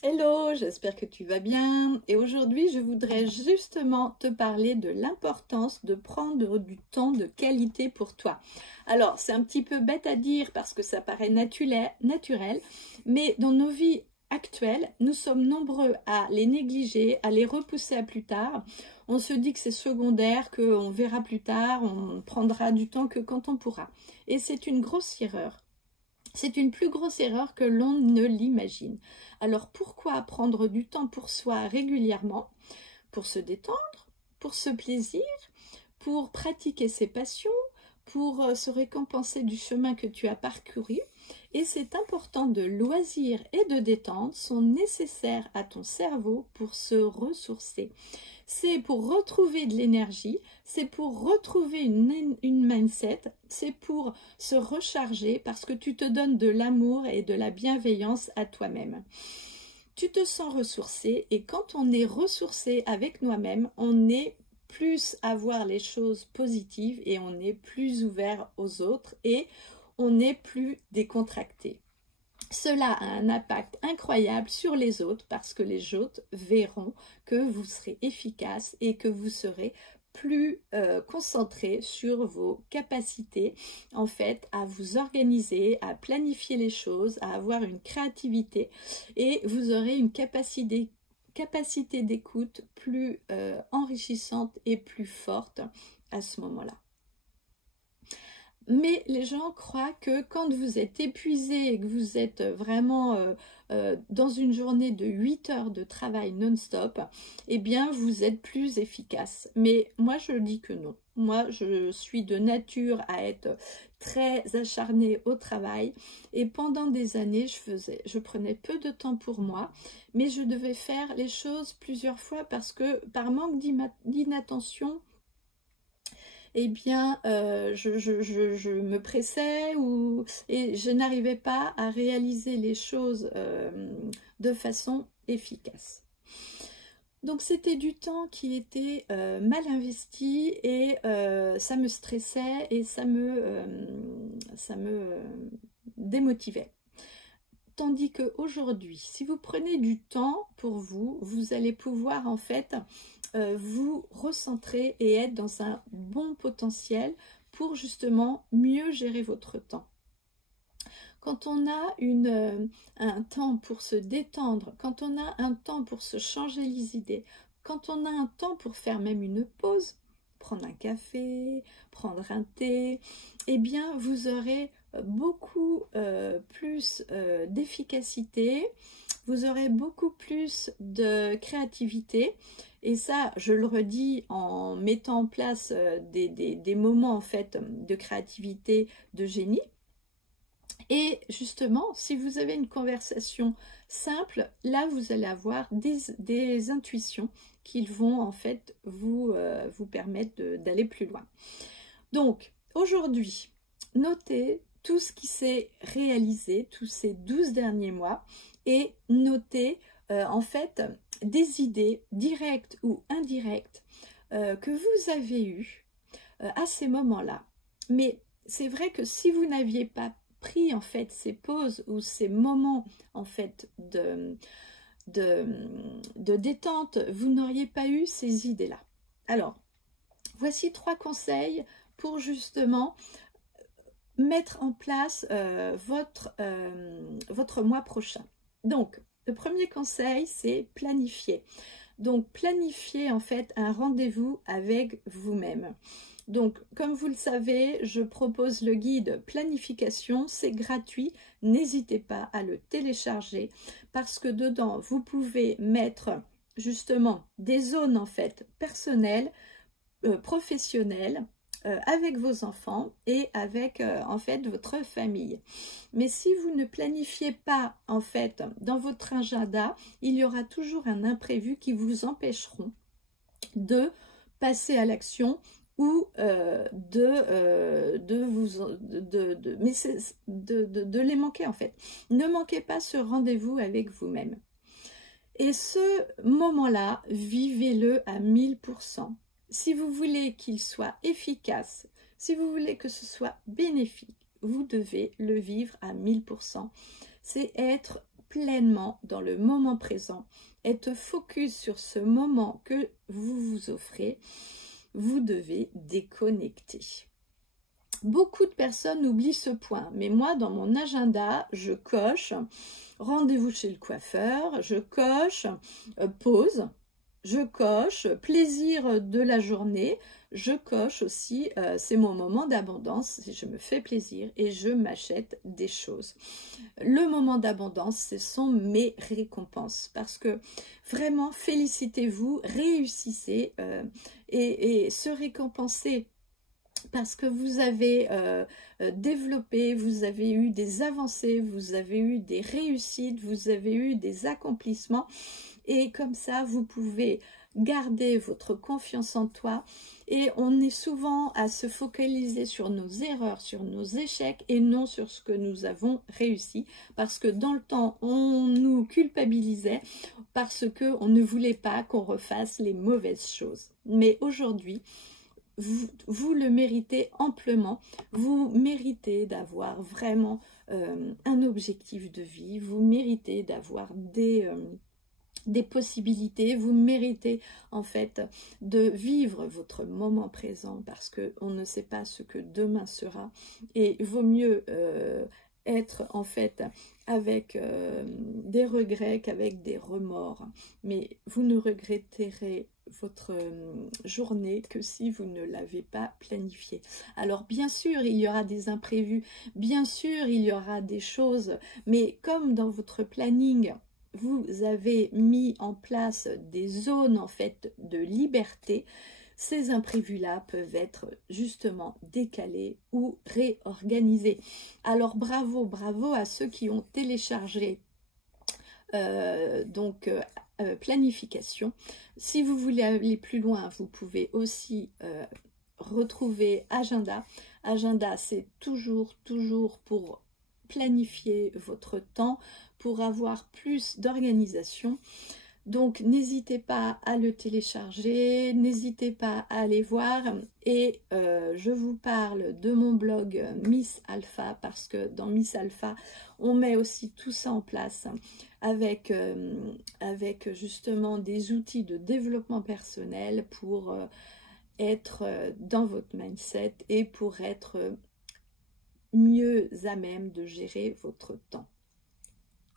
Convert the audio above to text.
Hello, j'espère que tu vas bien. Et aujourd'hui, je voudrais justement te parler de l'importance de prendre du temps de qualité pour toi. Alors, c'est un petit peu bête à dire parce que ça paraît naturel, mais dans nos vies actuelles, nous sommes nombreux à les négliger, à les repousser à plus tard. On se dit que c'est secondaire, qu'on verra plus tard, on prendra du temps que quand on pourra. Et c'est une grosse erreur. C'est une plus grosse erreur que l'on ne l'imagine. Alors pourquoi prendre du temps pour soi régulièrement? Pour se détendre, pour se plaisir, pour pratiquer ses passions, pour se récompenser du chemin que tu as parcouru. Et c'est important, de loisirs et de détente sont nécessaires à ton cerveau pour se ressourcer. C'est pour retrouver de l'énergie, c'est pour retrouver une mindset, c'est pour se recharger parce que tu te donnes de l'amour et de la bienveillance à toi-même. Tu te sens ressourcé et quand on est ressourcé avec nous-mêmes, on est plus à voir les choses positives et on est plus ouvert aux autres et on est plus décontracté. Cela a un impact incroyable sur les autres parce que les autres verront que vous serez efficace et que vous serez plus concentré sur vos capacités en fait à vous organiser, à planifier les choses, à avoir une créativité et vous aurez une capacité d'écoute plus enrichissante et plus forte à ce moment-là. Mais les gens croient que quand vous êtes épuisé et que vous êtes vraiment dans une journée de 8 heures de travail non-stop, eh bien vous êtes plus efficace. Mais moi je dis que non. Moi je suis de nature à être très acharnée au travail et pendant des années je prenais peu de temps pour moi, mais je devais faire les choses plusieurs fois parce que par manque d'inattention, eh bien, je me pressais et je n'arrivais pas à réaliser les choses de façon efficace. Donc, c'était du temps qui était mal investi et ça me stressait et ça me démotivait. Tandis qu'aujourd'hui, si vous prenez du temps pour vous, vous allez pouvoir en fait vous recentrer et être dans un bon potentiel pour justement mieux gérer votre temps. Quand on a un temps pour se détendre, quand on a un temps pour se changer les idées, quand on a un temps pour faire même une pause, prendre un café, prendre un thé, eh bien vous aurez beaucoup plus d'efficacité, vous aurez beaucoup plus de créativité et ça je le redis en mettant en place des moments en fait de créativité, de génie. Et justement, si vous avez une conversation simple, là vous allez avoir des intuitions qui vont en fait vous permettre d'aller plus loin. Donc aujourd'hui, notez tout ce qui s'est réalisé tous ces 12 derniers mois et notez en fait des idées directes ou indirectes que vous avez eues à ces moments-là. Mais c'est vrai que si vous n'aviez pas pris en fait ces pauses ou ces moments en fait de détente, vous n'auriez pas eu ces idées-là. Alors, voici 3 conseils pour justement mettre en place votre mois prochain. Donc, le premier conseil, c'est planifier. Donc, planifier en fait un rendez-vous avec vous-même. Donc, comme vous le savez, je propose le guide planification, c'est gratuit, n'hésitez pas à le télécharger parce que dedans, vous pouvez mettre justement des zones en fait personnelles, professionnelles, avec vos enfants et avec en fait votre famille. Mais si vous ne planifiez pas en fait dans votre agenda, il y aura toujours un imprévu qui vous empêcheront de passer à l'action ou de les manquer en fait. Ne manquez pas ce rendez-vous avec vous-même. Et ce moment-là, vivez-le à 1000%. Si vous voulez qu'il soit efficace, si vous voulez que ce soit bénéfique, vous devez le vivre à 1000%. C'est être pleinement dans le moment présent, être focus sur ce moment que vous vous offrez, vous devez déconnecter. Beaucoup de personnes oublient ce point, mais moi, dans mon agenda, je coche rendez-vous chez le coiffeur, je coche pause, je coche plaisir de la journée, je coche aussi c'est mon moment d'abondance, je me fais plaisir et je m'achète des choses. Le moment d'abondance, ce sont mes récompenses parce que vraiment félicitez-vous, réussissez et se récompenser parce que vous avez développé, vous avez eu des avancées, vous avez eu des réussites, vous avez eu des accomplissements et comme ça vous pouvez garder votre confiance en toi. Et on est souvent à se focaliser sur nos erreurs, sur nos échecs et non sur ce que nous avons réussi parce que dans le temps on nous culpabilisait parce qu'on ne voulait pas qu'on refasse les mauvaises choses. Mais aujourd'hui, vous le méritez amplement, vous méritez d'avoir vraiment un objectif de vie, vous méritez d'avoir des possibilités, vous méritez en fait de vivre votre moment présent parce qu'on ne sait pas ce que demain sera et il vaut mieux être en fait avec des regrets qu'avec des remords, mais vous ne regretterez votre journée que si vous ne l'avez pas planifiée. Alors bien sûr il y aura des imprévus, bien sûr il y aura des choses, mais comme dans votre planning vous avez mis en place des zones en fait de liberté, ces imprévus-là peuvent être justement décalés ou réorganisés. Alors bravo, bravo à ceux qui ont téléchargé planification. Si vous voulez aller plus loin, vous pouvez aussi retrouver agenda. Agenda, c'est toujours pour planifier votre temps, pour avoir plus d'organisation. Donc n'hésitez pas à le télécharger, n'hésitez pas à aller voir et je vous parle de mon blog Miss Alpha parce que dans Miss Alpha on met aussi tout ça en place avec justement des outils de développement personnel pour être dans votre mindset et pour être mieux à même de gérer votre temps.